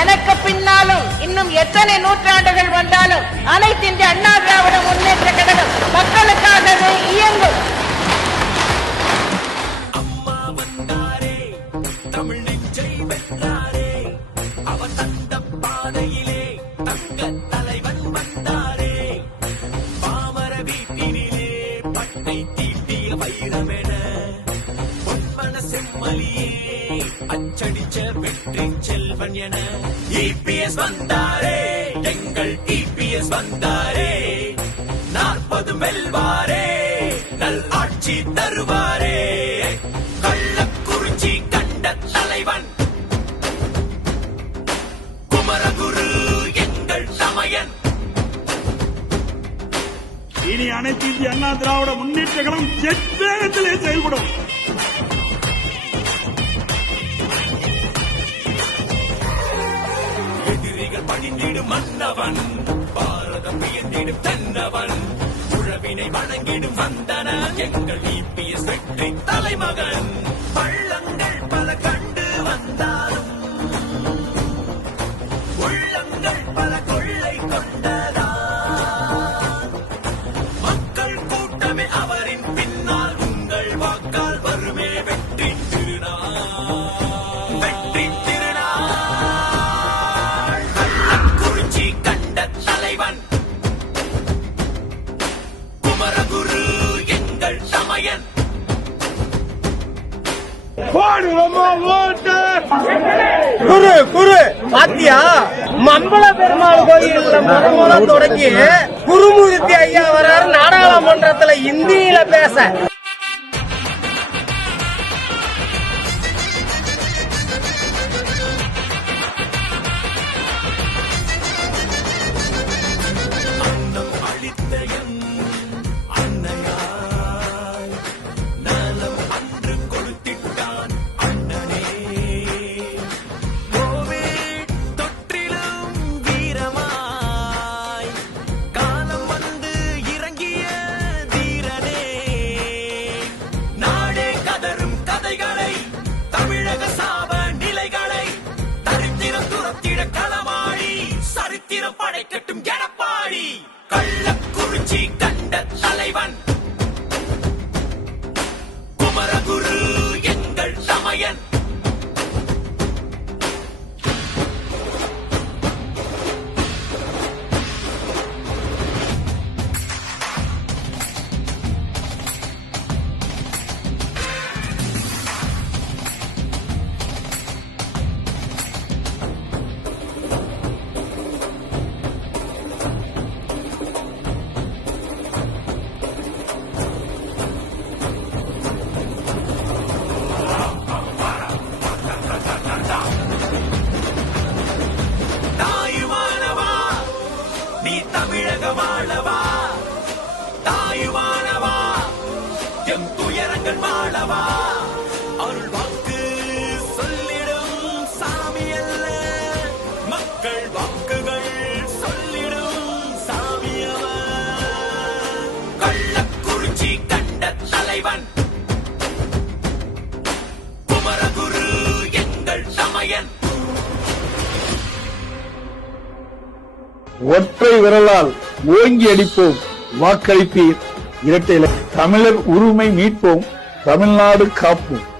எனக்கு பின்னாலும் இன்னும் எத்தனை நூற்றாண்டுகள் வந்தாலும் அனைத்து இந்திய அண்ணா திராவிட முன்னேற்ற கழகம் மக்களுக்காகவே இயங்கும். அச்சடிச்ச வெற்றி செல்வன் என இபிஎஸ் வந்தாரே, எங்கள் இபிஎஸ் வந்தாரே, 40 வெல்வாரே, நல் ஆட்சி தருவாரே, கள்ளக்குறிச்சி கண்ட தலைவன் குமரகுரு எங்கள் சமயன். இனி அனைத்து இந்திய அண்ணா திராவிட முன்னேற்ற கழகம் வேகத்திலே செயல்படும். எதிரிகள் பணிந்திடும் மன்னவன், பாரதம் வியந்திடும் தன்னவன், உழவினை வணங்கிடும் வந்தன எங்கள் இபிஎஸ் வெற்றி தலைமகன். பள்ளங்கள் பல கண்டு வந்தாலும் உள்ளங்கள் பல கொள்ளை கொண்டதா, மக்கள் கூட்டமே அவரின் பின்னால், உங்கள் வாக்கால் வருமே வெற்றி திருநாள், வெற்றி திருநாள். கள்ளக்குறிச்சி கண்ட தலைவன் குமரகுரு எங்கள் சமயன். குரு குரு பாத்தியா, மம்பள பெருமாள் கோயில்ல முத தொடங்கி குருமூர்த்தி ஐயா வர்றாரு நாடாளுமன்றத்துல இந்தியில பேச. அன்னம் அளித்த எம் அன்னையாய், நலம் அன்று கொடுத்திட்டான் அண்ணனே, கோவிட் தொற்றிலும் வீரமாய் காலம் வந்து இறங்கிய தீரனே, நாடே கதரும் கதைகளை, தமிழக சாப நிலைகளை, தரித்திரம் துரத்திட களமாடி, சரித்திரம் படைக்கட்டும் எடப்பாடி. கள்ளக்குறிச்சி கண்ட தலைவன் குமரகுரு எங்கள் சமயன். தாயுமானவா நீ தமிழக வாழவா, தாயுமானவா எம் துயரங்கள் வாழவா, அருள் வாக்கு சொல்லிடும் சாமி அல்ல, மக்கள் வாக்குகள் சொல்லிடும் சாமியவன். கள்ளக்குறிச்சி கண்ட தலைவன் குமரகுரு எங்கள் சமயன். ஒற்றை விரலால் ஓங்கி அடிப்போம், வாக்களிப்பீர் இரட்டை இலை. தமிழர் உரிமை மீட்போம், தமிழ்நாடு காப்போம்.